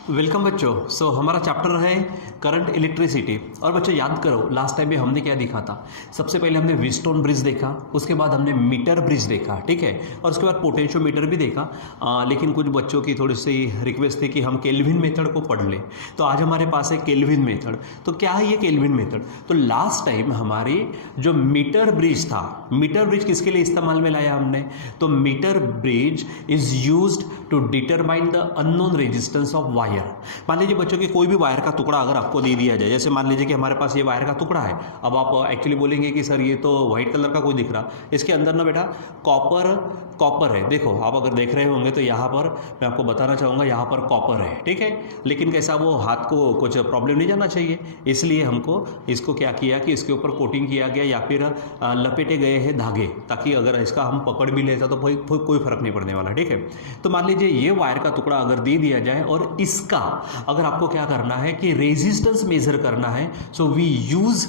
Welcome बच्चों। हमारा chapter है करंट इलेक्ट्रिसिटी। और बच्चों याद करो लास्ट टाइम में हमने क्या देखा था। सबसे पहले हमने व्हीटस्टोन ब्रिज देखा, उसके बाद हमने मीटर ब्रिज देखा, ठीक है, और उसके बाद पोटेंशियोमीटर भी देखा। लेकिन कुछ बच्चों की थोड़ी सी रिक्वेस्ट थी कि हम केल्विन मेथड को पढ़ लें, तो आज हमारे पास है केल्विन मेथड। तो क्या है ये केल्विन मेथड? तो लास्ट टाइम हमारी जो मीटर ब्रिज था, मीटर ब्रिज किसके लिए इस्तेमाल में लाया हमने? तो meter bridge is used to determine the unknown resistance of wire. मान लीजिए बच्चों कि कोई भी वायर का टुकड़ा अगर आपको दे दिया जाए, जैसे मान लीजिए कि हमारे पास ये वायर का टुकड़ा है। अब आप एक्चुअली बोलेंगे कि सर ये तो व्हाइट कलर का कोई दिख रहा, इसके अंदर ना बेटा कॉपर है। देखो आप अगर देख रहे होंगे तो यहाँ पर मैं आपको बताना चाहूँगा, यहाँ पर कॉपर है, ठीक है। लेकिन कैसा, वो हाथ को कुछ प्रॉब्लम नहीं जाना चाहिए, इसलिए हमको इसको क्या किया कि इसके ऊपर कोटिंग किया गया या फिर लपेटे गए हैं धागे, ताकि अगर इसका हम पकड़ भी लेता तो कोई फर्क नहीं पड़ने वाला, ठीक है। तो मान लीजिए ये वायर का टुकड़ा अगर दे दिया जाए और इसका अगर आपको क्या करना है कि रेजिस्टेंस मेजर करना है, so we use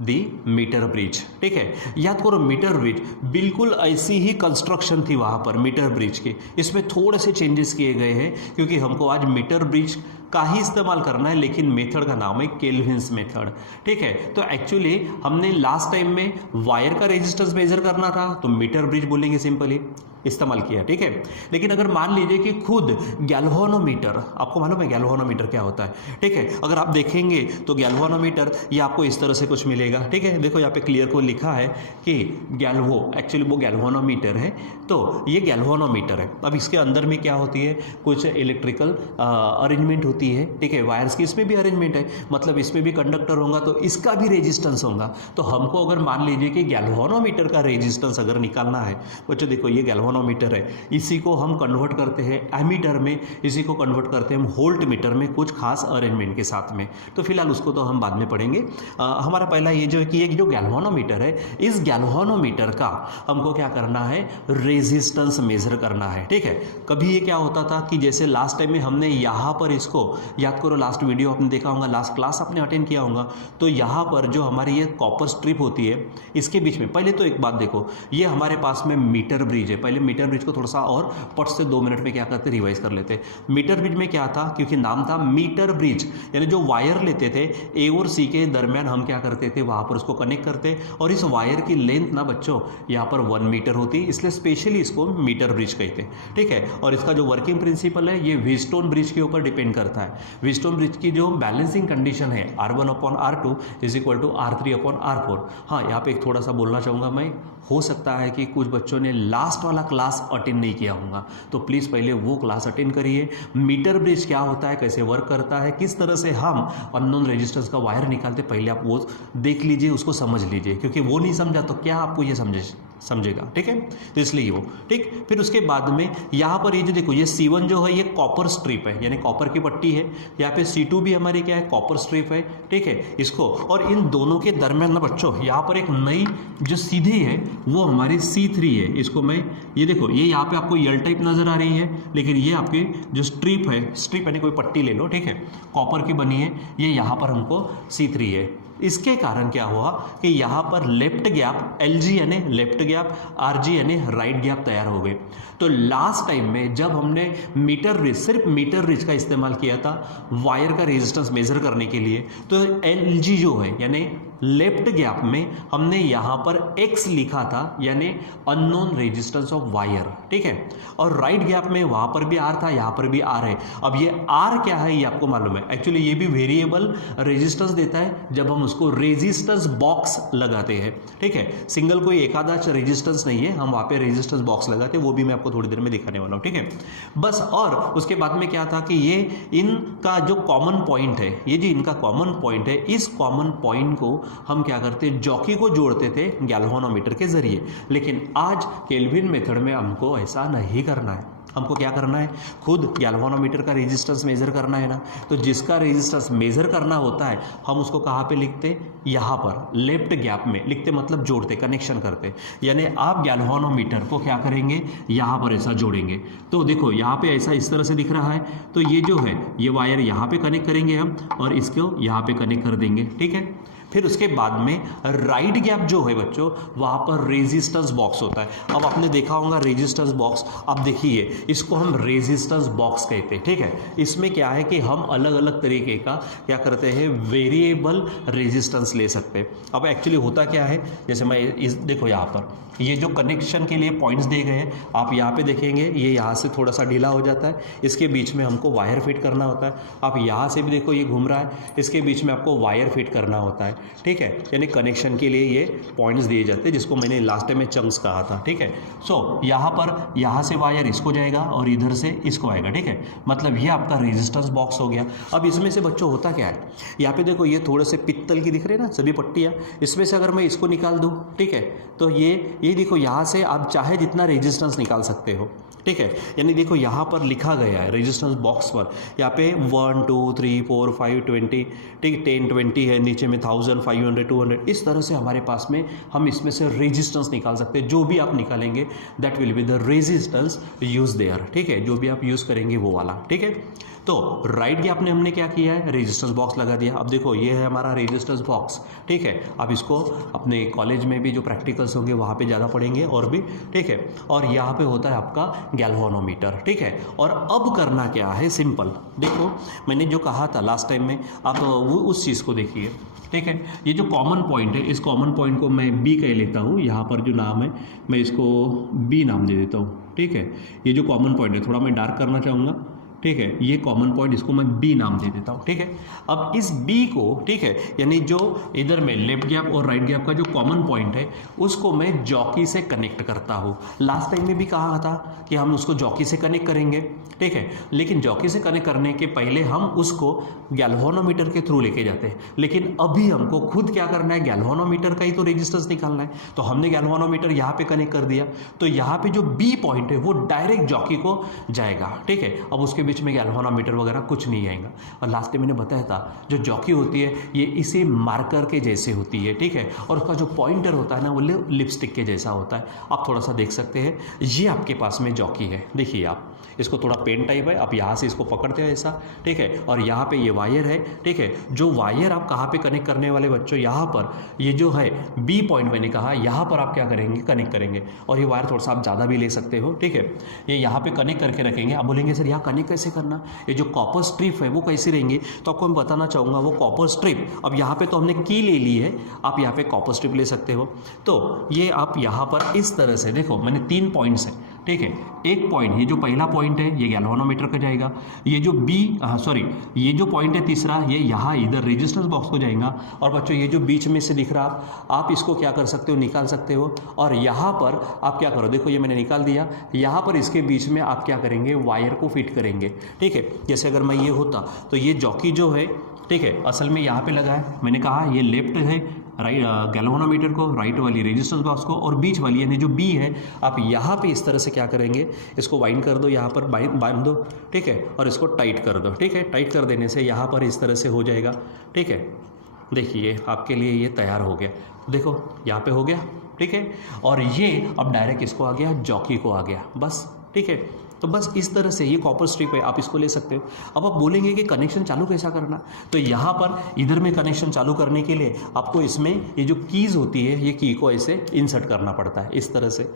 the meter bridge, ठीक है। याद करो मीटर ब्रिज बिल्कुल ऐसी ही कंस्ट्रक्शन थी वहां पर मीटर ब्रिज के, इसमें थोड़े से चेंजेस किए गए हैं क्योंकि हमको आज मीटर ब्रिज का ही इस्तेमाल करना है, लेकिन मेथड का नाम है केल्विन्स मेथड, ठीक है। तो एक्चुअली हमने लास्ट टाइम में वायर का रेजिस्टेंस मेजर करना था तो मीटर ब्रिज बोलेंगे, सिंपली इस्तेमाल किया, ठीक है। लेकिन अगर मान लीजिए कि खुद गैल्वेनोमीटर, आपको मालूम है गैल्वेनोमीटर क्या होता है, ठीक है। अगर आप देखेंगे तो गैल्वेनोमीटर ये आपको इस तरह से कुछ मिलेगा, ठीक है। देखो यहाँ पे क्लियर को लिखा है कि एक्चुअली वो गैल्वेनोमीटर है, तो ये गैल्वेनोमीटर है। अब इसके अंदर में क्या होती है, कुछ इलेक्ट्रिकल अरेंजमेंट होती है, ठीक है। वायर्स की इसमें भी अरेंजमेंट है, मतलब इसमें भी कंडक्टर होगा तो इसका भी रेजिस्टेंस होगा। तो हमको अगर मान लीजिए कि गैल्वेनोमीटर का रेजिस्टेंस अगर निकालना है, बच्चों देखो ये गैल्वेनोमीटर है, इसी को हम कन्वर्ट करते हैं एमीटर में, इसी को कन्वर्ट करते हैं हम वोल्ट मीटर में, कुछ खास अरेंजमेंट के साथ में। तो फिलहाल उसको तो हम बाद में पढ़ेंगे। हमारा पहला ये जो है कि ये जो गैल्वेनोमीटर है, इस गैल्वेनोमीटर का हमको क्या करना है, रेजिस्टेंस मेजर करना है, ठीक है। कभी ये क्या होता था कि जैसे लास्ट टाइम में हमने यहाँ पर इसको याद करो, लास्ट वीडियो आपने देखा होगा, लास्ट क्लास आपने अटेंड किया होगा, तो यहाँ पर जो हमारी ये कॉपर स्ट्रिप होती है इसके बीच में, पहले तो एक बात देखो, ये हमारे पास में मीटर ब्रिज है। पहले मीटर ब्रिज को थोड़ा सा और पट से 2 मिनट में क्या करते, रिवाइज कर लेते। मीटर ब्रिज में क्या था, क्योंकि नाम था मीटर ब्रिज, यानी जो वायर लेते थे ए और सी के दरमियान हम क्या करते थे, वहां पर उसको कनेक्ट करते, और इस वायर की लेंथ ना बच्चों यहाँ पर 1 मीटर होती, इसलिए स्पेशली इसको मीटर ब्रिज कहते, ठीक है। और इसका जो वर्किंग प्रिंसिपल है ये व्हीटस्टोन ब्रिज के ऊपर डिपेंड करता है। व्हीटस्टोन ब्रिज की जो बैलेंसिंग कंडीशन है R1/R2 is equal to R3/R4। हाँ, यहाँ पे एक थोड़ा सा बोलना चाहूँगा मैं, हो सकता है कि कुछ बच्चों ने लास्ट वाला क्लास अटेंड नहीं किया होगा, तो प्लीज़ पहले वो क्लास अटेंड करिए। मीटर ब्रिज क्या होता है, कैसे वर्क करता है, किस तरह से हम अननोन रेजिस्टेंस का वायर निकालते, पहले आप वो देख लीजिए, उसको समझ लीजिए, क्योंकि वो नहीं समझा तो क्या आपको ये समझेगा, ठीक है। तो इसलिए वो ठीक। फिर उसके बाद में यहाँ पर ये जो देखो, ये C1 जो है ये कॉपर स्ट्रिप है, यानी कॉपर की पट्टी है। यहाँ पे C2 भी हमारी क्या है, कॉपर स्ट्रिप है, ठीक है। इसको और इन दोनों के दरमियान ना बच्चों यहाँ पर एक नई जो सीधी है वो हमारी C3 है। इसको मैं ये देखो, ये यहाँ पे आपको यल टाइप नजर आ रही है, लेकिन ये आपकी जो स्ट्रिप है, स्ट्रिप यानी कोई पट्टी ले लो, ठीक है, कॉपर की बनी है, ये यहाँ पर हमको C3 है। इसके कारण क्या हुआ कि यहाँ पर लेफ्ट गैप LG यानी लेफ्ट गैप, RG यानी राइट गैप तैयार हो गए। तो लास्ट टाइम में जब हमने मीटर ब्रिज, सिर्फ मीटर ब्रिज का इस्तेमाल किया था वायर का रेजिस्टेंस मेजर करने के लिए, तो LG जो है यानी लेफ्ट गैप में हमने यहाँ पर X लिखा था, यानी अननोन रेजिस्टेंस ऑफ वायर, ठीक है। और राइट गैप में वहां पर भी R था, यहाँ पर भी R है। अब ये R क्या है ये आपको मालूम है, एक्चुअली ये भी वेरिएबल रेजिस्टेंस देता है जब हम उसको रेजिस्टेंस बॉक्स लगाते हैं, ठीक है। सिंगल कोई एक आधा रेजिस्टेंस नहीं है, हम वहां पे रेजिस्टेंस बॉक्स लगाते हैं, वो भी मैं आपको थोड़ी देर में दिखाने वाला हूँ, ठीक है। बस, और उसके बाद में क्या था कि ये इनका जो कॉमन पॉइंट है, ये जो इनका कॉमन पॉइंट है, इस कॉमन पॉइंट को हम क्या करते हैं, जॉकी को जोड़ते थे गैल्वेनोमीटर के जरिए। लेकिन आज केल्विन मेथड में हमको ऐसा नहीं करना है। हमको क्या करना है, खुद गैल्वेनोमीटर का रेजिस्टेंस मेजर करना है ना। तो जिसका रेजिस्टेंस मेजर करना होता है हम उसको कहाँ पे लिखते, यहाँ पर लेफ्ट गैप में लिखते, मतलब जोड़ते, कनेक्शन करते। यानी आप गैल्वेनोमीटर को क्या करेंगे, यहाँ पर ऐसा जोड़ेंगे। तो देखो यहाँ पे ऐसा इस तरह से दिख रहा है, तो ये जो है ये वायर यहाँ पे कनेक्ट करेंगे हम, और इसको यहाँ पे कनेक्ट कर देंगे, ठीक है। फिर उसके बाद में राइट गैप जो है बच्चों, वहाँ पर रेजिस्टेंस बॉक्स होता है। अब आपने देखा होगा रेजिस्टेंस बॉक्स, अब देखिए इसको हम रेजिस्टेंस बॉक्स कहते हैं, ठीक है। इसमें क्या है कि हम अलग अलग तरीके का क्या करते हैं, वेरिएबल रेजिस्टेंस ले सकते हैं। अब एक्चुअली होता क्या है, जैसे मैं इस देखो यहाँ पर ये जो कनेक्शन के लिए पॉइंट्स दिए गए हैं, आप यहाँ पे देखेंगे ये यहाँ से थोड़ा सा ढीला हो जाता है, इसके बीच में हमको वायर फिट करना होता है। आप यहाँ से भी देखो ये घूम रहा है, इसके बीच में आपको वायर फिट करना होता है, ठीक है। यानी कनेक्शन के लिए ये पॉइंट्स दिए जाते हैं, जिसको मैंने लास्ट टाइम में चंक्स कहा था, ठीक है। सो यहाँ पर यहाँ से वायर इसको जाएगा और इधर से इसको आएगा, ठीक है। मतलब ये आपका रेजिस्टेंस बॉक्स हो गया। अब इसमें से बच्चों होता क्या है, यहाँ पे देखो ये थोड़े से पित्तल की दिख रहे हैं ना सभी पट्टियाँ, इसमें से अगर मैं इसको निकाल दूँ, ठीक है, तो ये देखो यहाँ से आप चाहे जितना रेजिस्टेंस निकाल सकते हो, ठीक है। यानी देखो यहाँ पर लिखा गया है रेजिस्टेंस बॉक्स पर, यहाँ पे 1 2 3 4 5 20, ठीक, 10 20 है, नीचे में 1000 500 200, इस तरह से हमारे पास में हम इसमें से रेजिस्टेंस निकाल सकते हैं। जो भी आप निकालेंगे that will be the resistance use their, ठीक है, जो भी आप यूज़ करेंगे वो वाला, ठीक है। तो राइट गैप ने हमने क्या किया है, रेजिस्टेंस बॉक्स लगा दिया। अब देखो ये है हमारा रेजिस्टेंस बॉक्स, ठीक है। अब इसको अपने कॉलेज में भी जो प्रैक्टिकल्स होंगे वहाँ पे ज़्यादा पढ़ेंगे और भी, ठीक है। और यहाँ पे होता है आपका गैल्वेनोमीटर, ठीक है। और अब करना क्या है, सिंपल देखो मैंने जो कहा था लास्ट टाइम में, आप वो उस चीज़ को देखिए, ठीक है। ये जो कॉमन पॉइंट है, इस कॉमन पॉइंट को मैं बी कह लेता हूँ, यहाँ पर जो नाम है मैं इसको बी नाम दे देता हूँ, ठीक है। ये जो कॉमन पॉइंट है थोड़ा मैं डार्क करना चाहूँगा, ठीक है, ये कॉमन पॉइंट इसको मैं बी नाम दे देता हूँ, ठीक है। अब इस बी को, ठीक है, यानी जो इधर में लेफ्ट गैप और राइट गैप का जो कॉमन पॉइंट है उसको मैं जॉकी से कनेक्ट करता हूँ। लास्ट टाइम में भी कहा था कि हम उसको जॉकी से कनेक्ट करेंगे, ठीक है। लेकिन जॉकी से कनेक्ट करने के पहले हम उसको गैल्वेनोमीटर के थ्रू लेके जाते हैं, लेकिन अभी हमको खुद क्या करना है, गैल्वेनोमीटर का ही तो रेजिस्टेंस निकालना है। तो हमने गैल्वेनोमीटर यहाँ पे कनेक्ट कर दिया, तो यहाँ पे जो बी पॉइंट है वो डायरेक्ट जॉकी को जाएगा, ठीक है। अब उसके बीच में गैल्वेनोमीटर वगैरह कुछ नहीं आएगा। और लास्ट टाइम मैंने बताया था जो जॉकी होती है ये इसे मार्कर के जैसे होती है, ठीक है। और उसका जो पॉइंटर होता है ना वो लिपस्टिक के जैसा होता है। आप थोड़ा सा देख सकते हैं, ये आपके पास में जॉकी है, देखिए आप इसको थोड़ा पेन टाइप है, आप यहाँ से इसको पकड़ते हो ऐसा, ठीक है। और यहाँ पे ये वायर है, ठीक है। जो वायर आप कहाँ पे कनेक्ट करने वाले बच्चों, यहाँ पर ये जो है बी पॉइंट मैंने कहा, यहाँ पर आप क्या करेंगे, कनेक्ट करेंगे। और ये वायर थोड़ा सा आप ज़्यादा भी ले सकते हो, ठीक है। ये यहाँ पे कनेक्ट करके रखेंगे। आप बोलेंगे सर यहाँ कनेक्ट कैसे करना, ये जो कॉपर स्ट्रिप है वो कैसी रहेंगी, तो आपको मैं बताना चाहूँगा। वो कॉपर स्ट्रिप, अब यहाँ पे तो हमने की ले ली है, आप यहाँ पे कॉपर स्ट्रिप ले सकते हो। तो ये आप यहाँ पर इस तरह से देखो, मैंने 3 पॉइंट्स हैं, ठीक है। एक पॉइंट, ये जो पहला पॉइंट है ये गैल्वेनोमीटर का जाएगा, ये जो ये जो पॉइंट है तीसरा, ये यहाँ इधर रेजिस्टेंस बॉक्स को जाएगा। और बच्चों ये जो बीच में से दिख रहा, आप इसको क्या कर सकते हो, निकाल सकते हो। और यहाँ पर आप क्या करो, देखो ये मैंने निकाल दिया, यहाँ पर इसके बीच में आप क्या करेंगे, वायर को फिट करेंगे, ठीक है। जैसे अगर मैं ये होता तो ये जॉकी जो है, ठीक है, असल में यहाँ पे लगा है, मैंने कहा ये लेफ्ट है राइट गैल्वेनोमीटर को, राइट वाली रेजिस्टेंस बॉक्स को, और बीच वाली यानी जो बी है आप यहाँ पे इस तरह से क्या करेंगे, इसको वाइंड कर दो, यहाँ पर बांध दो, ठीक है। और इसको टाइट कर दो, ठीक है। टाइट कर देने से यहाँ पर इस तरह से हो जाएगा, ठीक है। देखिए आपके लिए ये तैयार हो गया, देखो यहाँ पे हो गया, ठीक है। और ये अब डायरेक्ट इसको आ गया, जॉकी को आ गया, बस, ठीक है। तो बस इस तरह से ये कॉपर स्ट्रिप है, आप इसको ले सकते हो। अब आप बोलेंगे कि कनेक्शन चालू कैसा करना, तो यहाँ पर इधर में कनेक्शन चालू करने के लिए आपको इसमें ये जो कीज़ होती है, ये की को ऐसे इंसर्ट करना पड़ता है इस तरह से,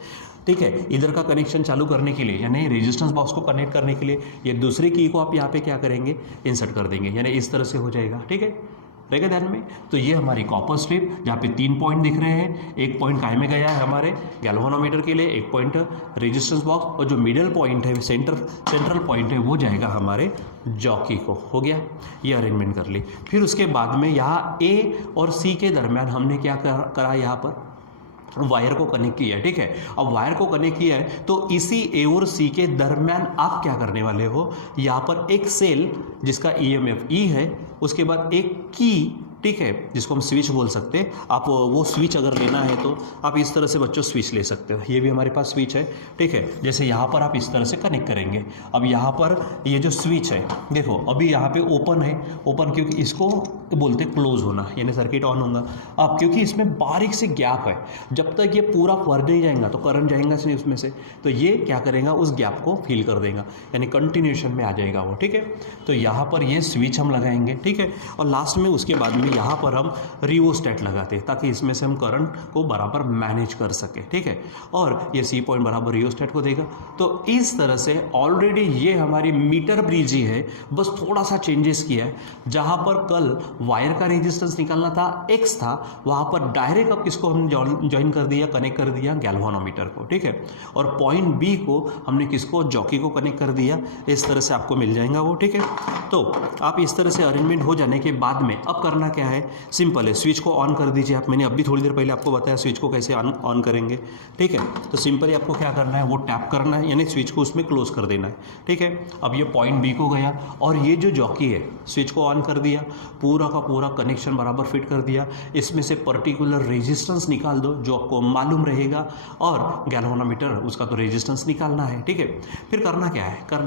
ठीक है। इधर का कनेक्शन चालू करने के लिए यानी रेजिस्टेंस बॉक्स को कनेक्ट करने के लिए ये दूसरी की को आप यहाँ पे क्या करेंगे, इंसर्ट कर देंगे, यानी इस तरह से हो जाएगा, ठीक है, रहेगा ध्यान में। तो ये हमारी कॉपर स्ट्रिप, जहाँ पे 3 पॉइंट दिख रहे हैं, एक पॉइंट काय में गया है हमारे गैल्वेनोमीटर के लिए, एक पॉइंट रेजिस्टेंस बॉक्स, और जो मिडल पॉइंट है सेंट्रल पॉइंट है वो जाएगा हमारे जॉकी को। हो गया, ये अरेंजमेंट कर ली। फिर उसके बाद में यहाँ ए और सी के दरमियान हमने क्या करा, यहाँ पर वायर को कनेक्ट किया है, ठीक है। अब वायर को कनेक्ट किया है तो इसी ए और सी के दरमियान आप क्या करने वाले हो, यहाँ पर एक सेल जिसका EMF E है, उसके बाद एक की, ठीक है, जिसको हम स्विच बोल सकते हैं। आप वो स्विच अगर लेना है तो आप इस तरह से बच्चों स्विच ले सकते हो, ये भी हमारे पास स्विच है, ठीक है। जैसे यहाँ पर आप इस तरह से कनेक्ट करेंगे। अब यहाँ पर ये जो स्विच है देखो, अभी यहाँ पे ओपन है, ओपन क्योंकि इसको बोलते हैं क्लोज होना, यानी सर्किट ऑन होगा। अब क्योंकि इसमें बारीक से गैप है, जब तक ये पूरा भर नहीं जाएगा तो करंट जाएगा नहीं उसमें से, तो ये क्या करेगा, उस गैप को फिल कर देगा, यानी कंटिन्यूएशन में आ जाएगा वो, ठीक है। तो यहाँ पर ये स्विच हम लगाएंगे, ठीक है। और लास्ट में उसके बाद में में यहाँ पर हम रिओस्टेट लगाते हैं ताकि इसमें से हम करंट को बराबर मैनेज कर सके, ठीक है। और ये सी पॉइंट बराबर रिओस्टेट को देगा। तो इस तरह से ऑलरेडी ये हमारी मीटर ब्रिज ही है, बस थोड़ा सा चेंजेस किया है। जहाँ पर कल वायर का रेजिस्टेंस निकालना था x था, वहाँ पर डायरेक्ट अब किसको हम ज्वाइन कर दिया, कनेक्ट कर दिया गैल्वानोमीटर को, ठीक है। और पॉइंट बी को हमने किसको, जॉकी को कनेक्ट कर दिया। इस तरह से आपको मिल जाएगा वो, ठीक है। तो आप इस तरह से अरेंजमेंट हो जाने के बाद में अब करना क्या है, सिंपल है, स्विच को ऑन कर दीजिए आप। मैंने अभी थोड़ी देर पहले आपको बताया स्विच को कैसे ऑन करेंगे, ठीक है। तो सिंपली आपको क्या करना है, वो टैप करना है, यानी स्विच को उसमें क्लोज कर देना है, ठीक है। अब ये पॉइंट बी को गया और ये जो जॉकी है स्विच को ऑन कर दिया, पूरा का पूरा कनेक्शन बराबर फिट कर दिया। इसमें से पर्टिकुलर रेजिस्टेंस निकाल दो जो आपको मालूम रहेगा, और गैल्वानोमीटर उसका तो रेजिस्टेंस निकालना है, ठीक है। फिर करना क्या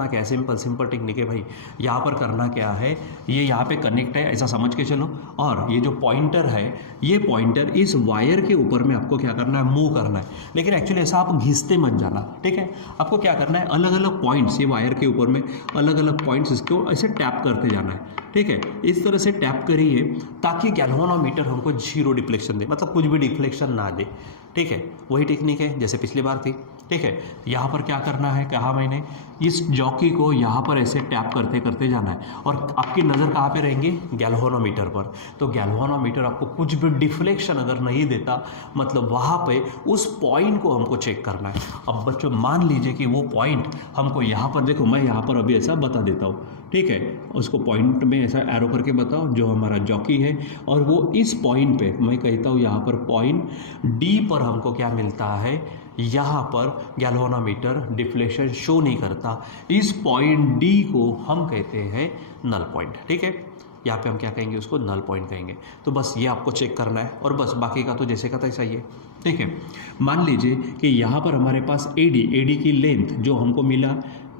है, सिंपल टेक्निक है भाई। यहाँ पर करना क्या है, ये यहाँ पे कनेक्ट है ऐसा समझ के चलो, और ये जो पॉइंटर है, ये पॉइंटर इस वायर के ऊपर में आपको क्या करना है, मूव करना है। लेकिन एक्चुअली ऐसा आप घिसते मत जाना, ठीक है। आपको क्या करना है, अलग अलग पॉइंट्स, ये वायर के ऊपर में अलग अलग पॉइंट्स इसको ऐसे टैप करते जाना है, ठीक है। इस तरह से टैप करिए ताकि गैल्वानोमीटर हमको जीरो डिफ्लेक्शन दे, मतलब कुछ भी डिफ्लेक्शन ना दे, ठीक है। वही टेक्निक है जैसे पिछली बार थी, ठीक है। यहाँ पर क्या करना है, कहा मैंने, इस जॉकी को यहाँ पर ऐसे टैप करते करते जाना है, और आपकी नज़र कहाँ पे रहेंगी, गैल्वानोमीटर पर। तो गैल्वानोमीटर आपको कुछ भी डिफ्लेक्शन अगर नहीं देता, मतलब वहाँ पे उस पॉइंट को हमको चेक करना है। अब बच्चों मान लीजिए कि वो पॉइंट हमको यहाँ पर, देखो मैं यहाँ पर अभी ऐसा बता देता हूँ, ठीक है। उसको पॉइंट में ऐसा एरो करके बताओ जो हमारा जॉकी है, और वो इस पॉइंट पे मैं कहता हूँ यहाँ पर पॉइंट डी पर हमको क्या मिलता है, यहाँ पर गैल्वानोमीटर डिफ्लेक्शन शो नहीं करता। इस पॉइंट डी को हम कहते हैं नल पॉइंट, ठीक है। यहाँ पे हम क्या कहेंगे, उसको नल पॉइंट कहेंगे। तो बस ये आपको चेक करना है, और बस बाकी का तो जैसे का तैसा ही है, ठीक है। मान लीजिए कि यहाँ पर हमारे पास एडी की लेंथ जो हमको मिला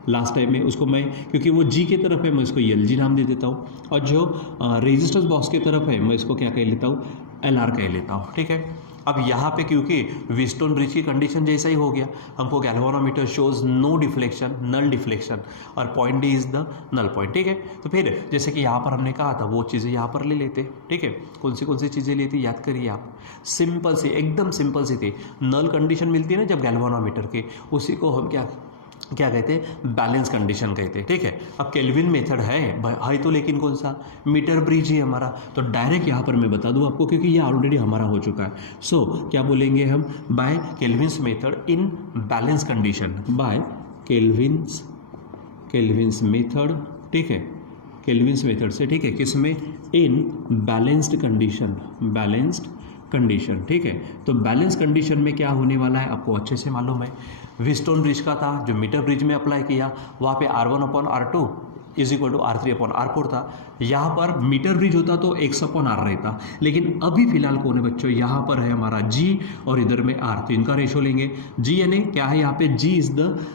लास्ट टाइम में, उसको मैं, क्योंकि वो जी की तरफ है, मैं इसको एल नाम दे देता हूँ, और जो रेजिस्टेंस बॉक्स की तरफ है मैं इसको क्या कह लेता हूँ, LR कह लेता हूँ, ठीक है। अब यहाँ पे क्योंकि व्हीटस्टोन ब्रिज की कंडीशन जैसा ही हो गया, हमको galvanometer shows no deflection, null deflection, और point D is the null point, ठीक है। तो फिर जैसे कि यहाँ पर हमने कहा था वो चीज़ें यहाँ पर ले लेते, ठीक है। कौन सी चीज़ें लेती याद करिए आप, सिंपल सी, एकदम सिंपल सी थी। नल कंडीशन मिलती है ना जब गैल्वानोमीटर की, उसी को हम क्या कहते हैं, बैलेंस कंडीशन कहते हैं, ठीक है। अब केल्विन मेथड है तो, लेकिन कौन सा, मीटर ब्रिज ही हमारा। तो डायरेक्ट यहाँ पर मैं बता दूँ आपको, क्योंकि ये ऑलरेडी हमारा हो चुका है। सो क्या बोलेंगे हम, by Kelvin's method in balance condition, by Kelvin's method, ठीक है, केल्विन्स मेथड से, ठीक है, किसमें, इन बैलेंस्ड कंडीशन, ठीक है। तो बैलेंस कंडीशन में क्या होने वाला है आपको अच्छे से मालूम है। व्हीटस्टोन ब्रिज का था जो मीटर ब्रिज में अप्लाई किया, वहाँ पे R1/R2 is equal to R3/R4 था। यहाँ पर मीटर ब्रिज होता तो X/R रहता, लेकिन अभी फिलहाल कौन है बच्चों, यहाँ पर है हमारा G और इधर में R, तो इनका रेशो लेंगे। G यानी क्या है, यहाँ पे G is the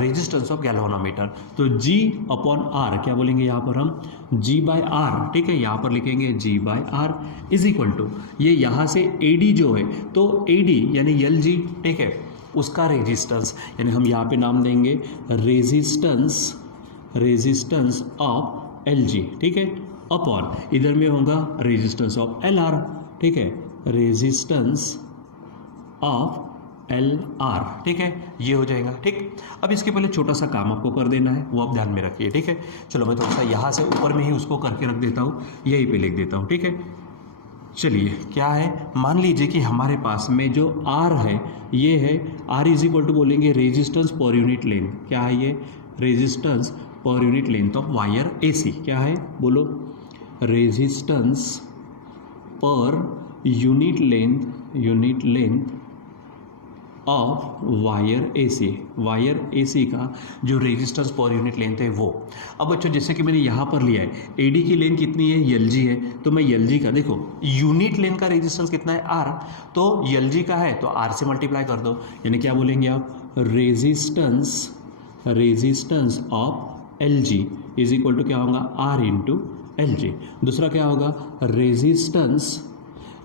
resistance of galvanometer, तो G/R क्या बोलेंगे यहाँ पर हम, G/R, ठीक है। यहाँ पर लिखेंगे G/R इज इक्वल टू, ये यहाँ से AD जो है, तो AD यानी LG, ठीक है, उसका रेजिस्टेंस, यानी हम यहाँ पे नाम देंगे रेजिस्टेंस ऑफ LG, ठीक है, अपॉन इधर में होगा रेजिस्टेंस ऑफ LR, ठीक है, रेजिस्टेंस ऑफ LR, ठीक है, ये हो जाएगा, ठीक। अब इसके पहले छोटा सा काम आपको कर देना है, वो आप ध्यान में रखिए, ठीक है। चलो मैं थोड़ा सा यहाँ से ऊपर में ही उसको करके रख देता हूँ, यहीं पे लिख देता हूँ, ठीक है। चलिए क्या है, मान लीजिए कि हमारे पास में जो R है, ये है R इज इक्वल टू बोलेंगे रेजिस्टेंस पर यूनिट लेंथ, क्या है ये, resistance per unit length of wire AC, क्या है बोलो, resistance per unit length of wire AC का जो रेजिस्टेंस पर यूनिट लेंथ है वो। अब बच्चों जैसे कि मैंने यहाँ पर लिया है, AD की लेंथ कितनी है, LG है, तो मैं LG का, देखो यूनिट लेंथ का रेजिस्टेंस कितना है, R, तो LG का है तो R से मल्टीप्लाई कर दो, यानी क्या बोलेंगे आप, resistance of LG is equal to क्या होगा, R इंटू LG। दूसरा क्या होगा,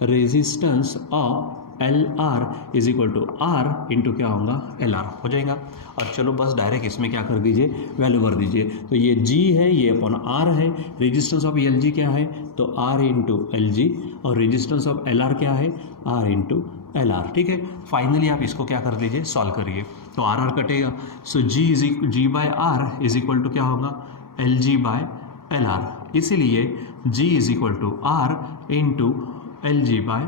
resistance of L R is equal to R into क्या होगा एल आर हो जाएगा। और चलो बस डायरेक्ट इसमें क्या कर दीजिए, वैल्यू भर दीजिए। तो ये जी है, ये अपॉन आर है, रेजिस्टेंस ऑफ एल जी क्या है तो आर इंटू एल जी, और रेजिस्टेंस ऑफ एल आर क्या है आर इंटू एल आर। ठीक है, फाइनली आप इसको क्या कर लीजिए, सॉल्व करिए। तो आर आर कटेगा, so G by R is equal to क्या होगा L G by L R, इसीलिए G is equal to R into L G by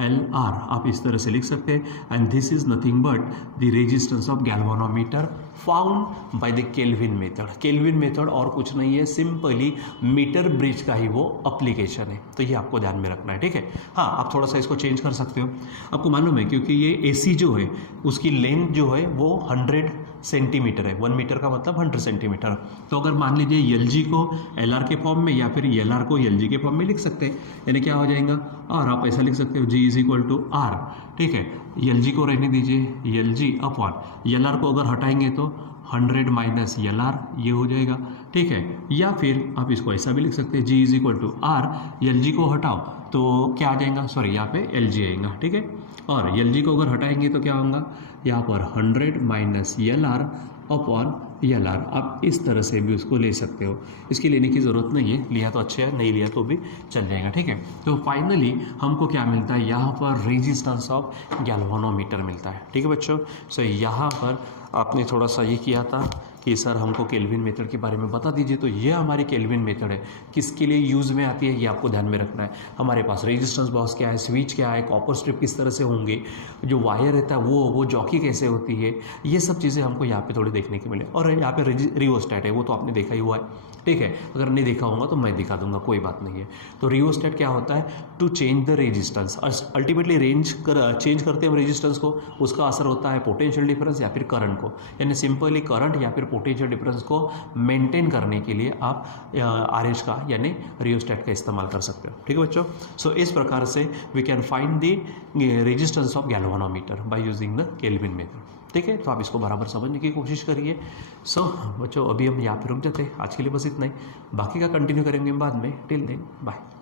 L R आप इस तरह से लिख सकते हैं। And this is nothing but the resistance of galvanometer found by the Kelvin method. Kelvin method और कुछ नहीं है, सिंपली मीटर ब्रिज का ही वो अप्लीकेशन है। तो ये आपको ध्यान में रखना है, ठीक है। हाँ, आप थोड़ा सा इसको चेंज कर सकते हो, आपको मालूम है क्योंकि ये एसी जो है उसकी लेंथ जो है वो 100 सेंटीमीटर है, 1 मीटर का मतलब 100 सेंटीमीटर। तो अगर मान लीजिए एल जी को एल आर के फॉर्म में या फिर एल आर को एल जी के फॉर्म में लिख सकते हैं, यानी क्या हो जाएगा और आप ऐसा लिख सकते हो जी इज इक्वल टू आर, ठीक है। एल जी को रहने दीजिए, L G upon L R को अगर हटाएंगे तो 100 माइनस एल आर ये हो जाएगा, ठीक है। या फिर आप इसको ऐसा भी लिख सकते हैं G is equal to R, L G को हटाओ तो क्या आ जाएगा, सॉरी यहाँ पे एल जी आएगा, ठीक है। और एल जी को अगर हटाएंगे तो क्या होगा यहाँ पर 100 minus L R upon L R. आप इस तरह से भी उसको ले सकते हो, इसकी लेने की ज़रूरत नहीं है, लिया तो अच्छा है, नहीं लिया तो भी चल जाएगा, ठीक है। तो फाइनली हमको क्या मिलता है यहाँ पर रेजिस्टेंस ऑफ गैल्वानोमीटर मिलता है, ठीक है बच्चों। सो यहाँ पर आपने थोड़ा सा ये किया था कि सर हमको केल्विन मेथड के बारे में बता दीजिए, तो ये हमारी केल्विन मेथड है, किसके लिए यूज़ में आती है ये आपको ध्यान में रखना है। हमारे पास रेजिस्टेंस बॉक्स क्या है, स्विच क्या है, कॉपर स्ट्रिप किस तरह से होंगे, जो वायर रहता है वो जॉकी कैसे होती है, ये सब चीज़ें हमको यहाँ पे थोड़ी देखने की मिले। और यहाँ पे रिओस्टैट है, वो तो आपने देखा ही हुआ है, ठीक है। अगर नहीं देखा होगा तो मैं दिखा दूंगा, कोई बात नहीं है। तो रिओस्टैट क्या होता है, to change the resistance, ultimately change करते हैं हम रेजिस्टेंस को, उसका असर होता है पोटेंशियल डिफरेंस या फिर करंट को, यानी सिंपली करंट या फिर पोटेंशियल डिफरेंस को मेंटेन करने के लिए आप आरएच का यानी रिओस्टैट का इस्तेमाल कर सकते हो, ठीक है बच्चों। सो इस प्रकार से we can find the resistance of galvanometer by using the Kelvin method, ठीक है। तो आप इसको बराबर समझने की कोशिश करिए। सो बच्चों अभी हम यहाँ पे रुक जाते हैं, आज के लिए बस इतना ही, बाकी का कंटिन्यू करेंगे बाद में। Till then bye.